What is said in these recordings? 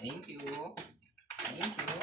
Thank you. Thank you.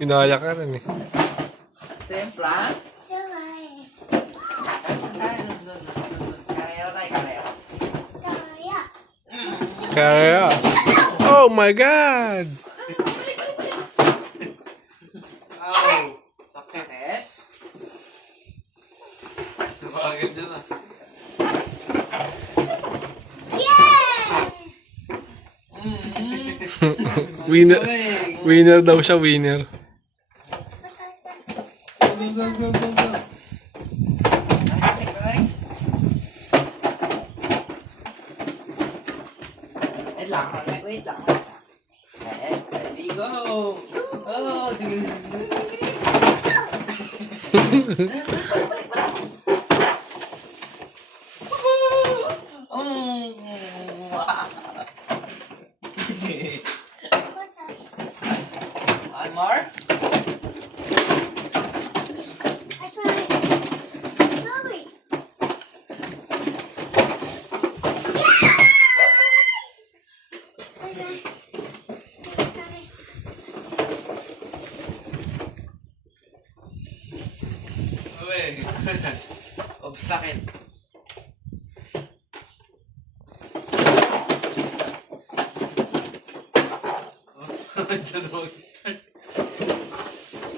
Inaya ka rin eh. Templa. Kaya. Oh my God! Oh, sakit eh. Sabagay dyan ah. Winner. Winner daw siya, winner. Go, go, go, go, go. Wait lang, wait lang. Ready, go. Oh, One more. Uy. Obstacle.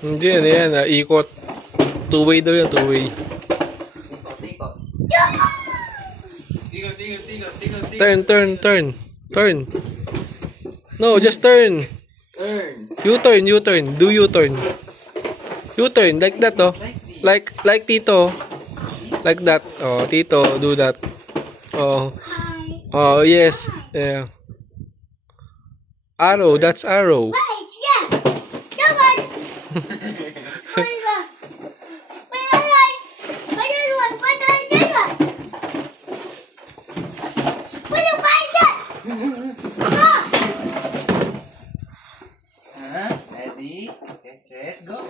Hindi, ano yan, ikot. Two-way daw yan, two-way. Tikot. Tikot, tikot, tikot, tikot. Turn, turn, turn. Turn. No, just turn. Turn. U-turn, U-turn. Do U-turn. U-turn, like that, oh. Like Tito. Like that. Oh, Tito, do that. Oh. Oh, yes. Yeah. Arrow, that's arrow. Ready, get set, go.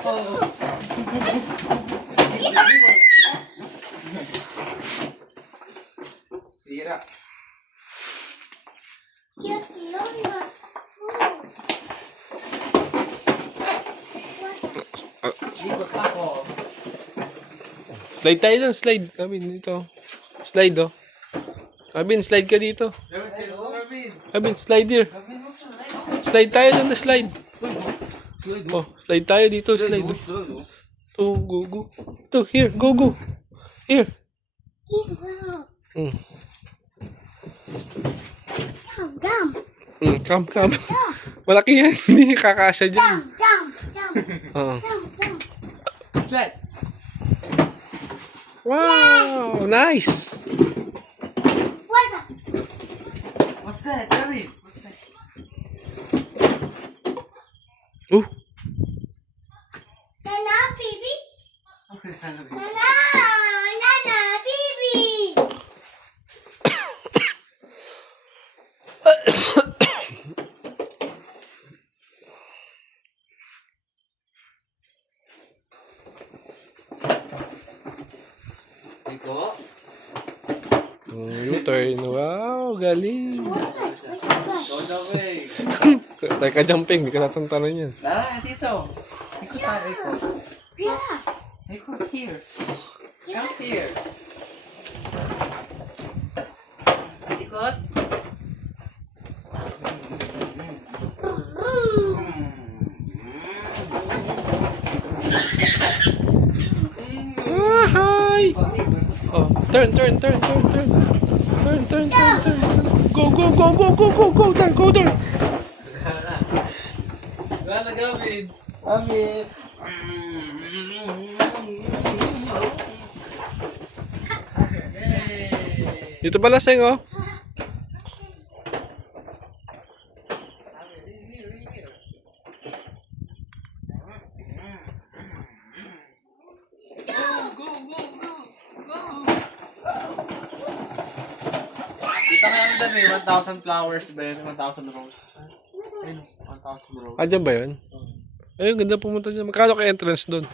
Tira. Ikot ako. Slide tayo dun, slide. Kabin, dito. Slide, oh. Kabin, slide ka dito. Kabin, slide here. Slide tayo dun na slide. Oh, slide tayo dito, slide. Oh, go, go. To, here, go, go. Here. Mm. Come, come. Malaki yan. Hindi kakasya dyan. Oh. Slide. Wow, nice. What's that, David? What's that? Oh. Nana, baby. Okay, David. Nana, Nana, baby. Iko. U-turn. Wow, galing. Go the way. Teka, jumping. Hindi ka natantanan yan. Tara, dito. Ikot tayo, ikot. Yeah. Ikot here. Come here. Ikot. Oh, turn. Turn. Go. Go there. Wala, Gavin. Gavin. Hey. Dito pala, Seng, oh. Kita kaya ano dyan eh, 1,000 flowers ba yun? 1,000 rose. Ayun, 1,000 rose. Ah, dyan ba yun? Ayun, ganda pumunta dyan. Magkano ka entrance doon?